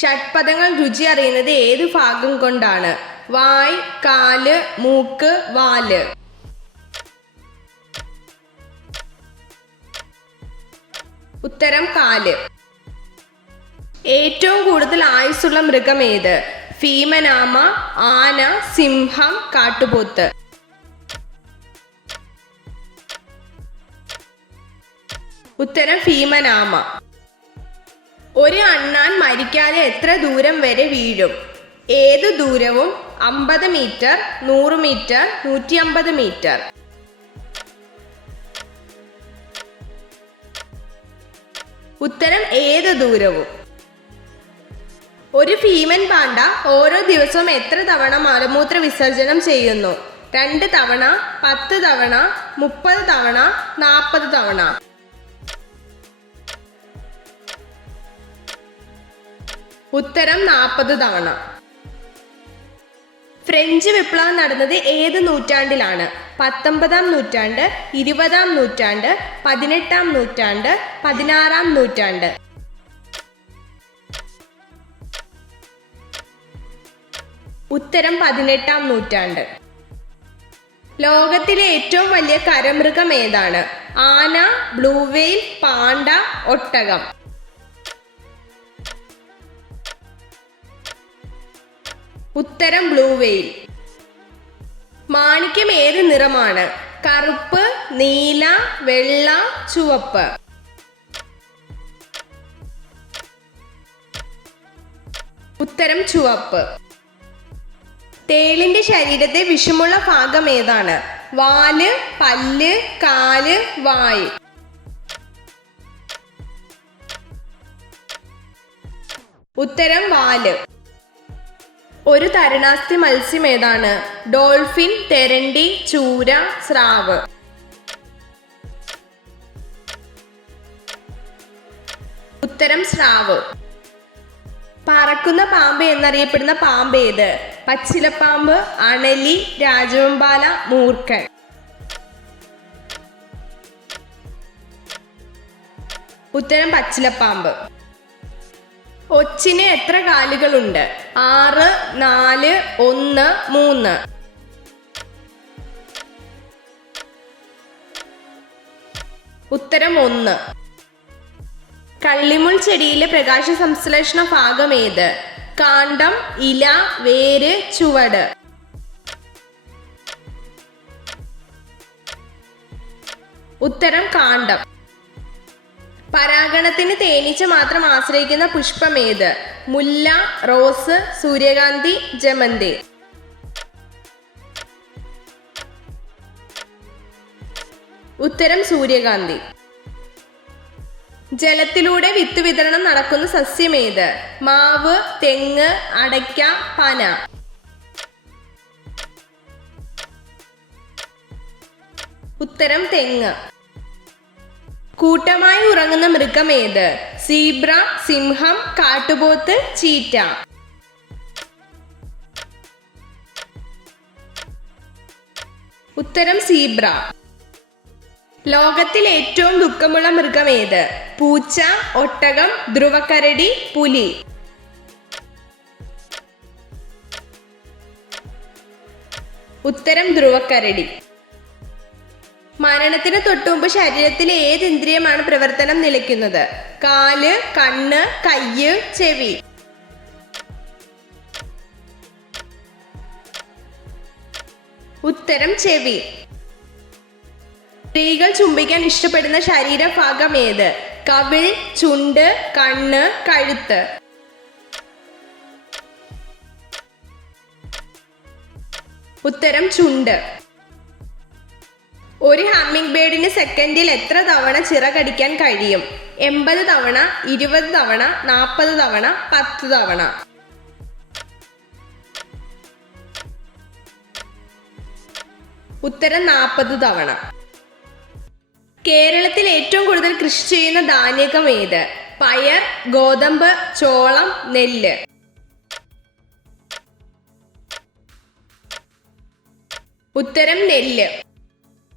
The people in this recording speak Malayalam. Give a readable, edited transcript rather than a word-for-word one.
ഷഡ്പദങ്ങൾ രുചി അറിയുന്നത് ഏത് ഭാഗം കൊണ്ടാണ്? വായ്, കാല്, മൂക്ക്, വാല്. ഉത്തരം കാല്. ഏറ്റവും കൂടുതൽ ആയുസ്സുള്ള മൃഗം ഏത്? ഭീമനാമ, ആന, സിംഹം, കാട്ടുപോത്ത്. ഉത്തരം ഭീമനാമ. ഒരു അണ്ണാൻ മരിക്കാതെ എത്ര ദൂരം വരെ വീഴും? ഏത് ദൂരവും? 50 മീറ്റർ, 100 മീറ്റർ, 150 മീറ്റർ. ഉത്തരം ഏത് ദൂരവും. ഒരു ഭീമൻ പാണ്ട ഓരോ ദിവസവും എത്ര തവണ മലമൂത്ര വിസർജനം ചെയ്യുന്നു? 2 തവണ, 10 തവണ, 30 തവണ, 40 തവണ. ഉത്തരം 40 തവണ. ഫ്രഞ്ച് വിപ്ലവം നടന്നത് ഏത് നൂറ്റാണ്ടിലാണ്? 19-ാം നൂറ്റാണ്ട്, 20-ാം നൂറ്റാണ്ട്, 18-ാം നൂറ്റാണ്ട്, 16-ാം നൂറ്റാണ്ട്. ഉത്തരം 18-ാം നൂറ്റാണ്ട്. ലോകത്തിലെ ഏറ്റവും വലിയ കരമൃഗം ഏതാണ്? ആന, ബ്ലൂ വെയിൽ, പാണ്ട, ഒട്ടകം. ഉത്തരം ബ്ലൂ വെയിൽ. മാണിക്യം ഏത് നിറമാണ്? കറുപ്പ്, നീല, വെള്ള, ചുവപ്പ്. ഉത്തരം ചുവപ്പ്. തേളിന്റെ ശരീരത്തെ വിഷമുള്ള ഭാഗം ഏതാണ്? വാല്, പല്ല്, കാല്, വായ്. ഉത്തരം വാല്. ഒരു തരുണാസ്ഥി മത്സ്യം ഏതാണ്? ഡോൾഫിൻ, തെരണ്ടി, ചൂര, സ്രാവ്. ഉത്തരം സ്രാവ്. പറക്കുന്ന പാമ്പ് എന്നറിയപ്പെടുന്ന പാമ്പ് ഏത്? പച്ചിലപ്പാമ്പ്, അണലി, രാജവെമ്പാല, മൂർഖൻ. ഉത്തരം പച്ചിലപ്പാമ്പ്. ഒച്ചിന് എത്ര കാലുകളുണ്ട്? 6, 4, 1, 3. ഉത്തരം 1. കള്ളിമുൾ ചെടിയിലെ പ്രകാശ സംശ്ലേഷണ ഭാഗം ഏത്? കാണ്ഡം, ഇല, വേര്, ചുവട്. ഉത്തരം കാണ്ഡം. പരാഗണത്തിന് തേനീച്ച മാത്രം ആശ്രയിക്കുന്ന പുഷ്പം ഏത്? മുല്ല, റോസ്, സൂര്യകാന്തി, ജമന്തി. ഉത്തരം സൂര്യകാന്തി. ജലത്തിലൂടെ വിത്ത് വിതരണം നടക്കുന്ന സസ്യം ഏത്? മാവ്, തെങ്ങ്, അടയ്ക്ക, പന. ഉത്തരം തെങ്ങ്. കൂട്ടമായി ഉറങ്ങുന്ന മൃഗം ഏത്? സീബ്ര, സിംഹം, കാട്ടുപോത്ത്, ചീറ്റ. ഉത്തരം സീബ്ര. ലോകത്തിൽ ഏറ്റവും ദുഃഖമുള്ള മൃഗം ഏത്? പൂച്ച, ഒട്ടകം, ധ്രുവക്കരടി, പുലി. ഉത്തരം ധ്രുവക്കരടി. മരണത്തിന് തൊട്ടുമുമ്പ് ശരീരത്തിലെ ഏത് ഇന്ദ്രിയമാണ് പ്രവർത്തനം നിലയ്ക്കുന്നത്? കാല്, കണ്ണ്, കയ്യ്, ചെവി. ഉത്തരം ചെവി. സ്ത്രീകൾ ചുംബിക്കാൻ ഇഷ്ടപ്പെടുന്ന ശരീരഭാഗം ഏത്? കവിൾ, ചുണ്ട്, കണ്ണ്, കഴുത്ത്. ഉത്തരം ചുണ്ട്. ഒരു ഹമ്മിങ് ബേർഡിന് സെക്കൻഡിൽ എത്ര തവണ ചിറകടിക്കാൻ കഴിയും? 80 തവണ, 20 തവണ, 40 തവണ, 10 തവണ. ഉത്തരം 40 തവണ. കേരളത്തിൽ ഏറ്റവും കൂടുതൽ കൃഷി ചെയ്യുന്ന ധാന്യകം ഏത്? പയർ, ഗോതമ്പ്, ചോളം, നെല്ല്. ഉത്തരം നെല്ല്.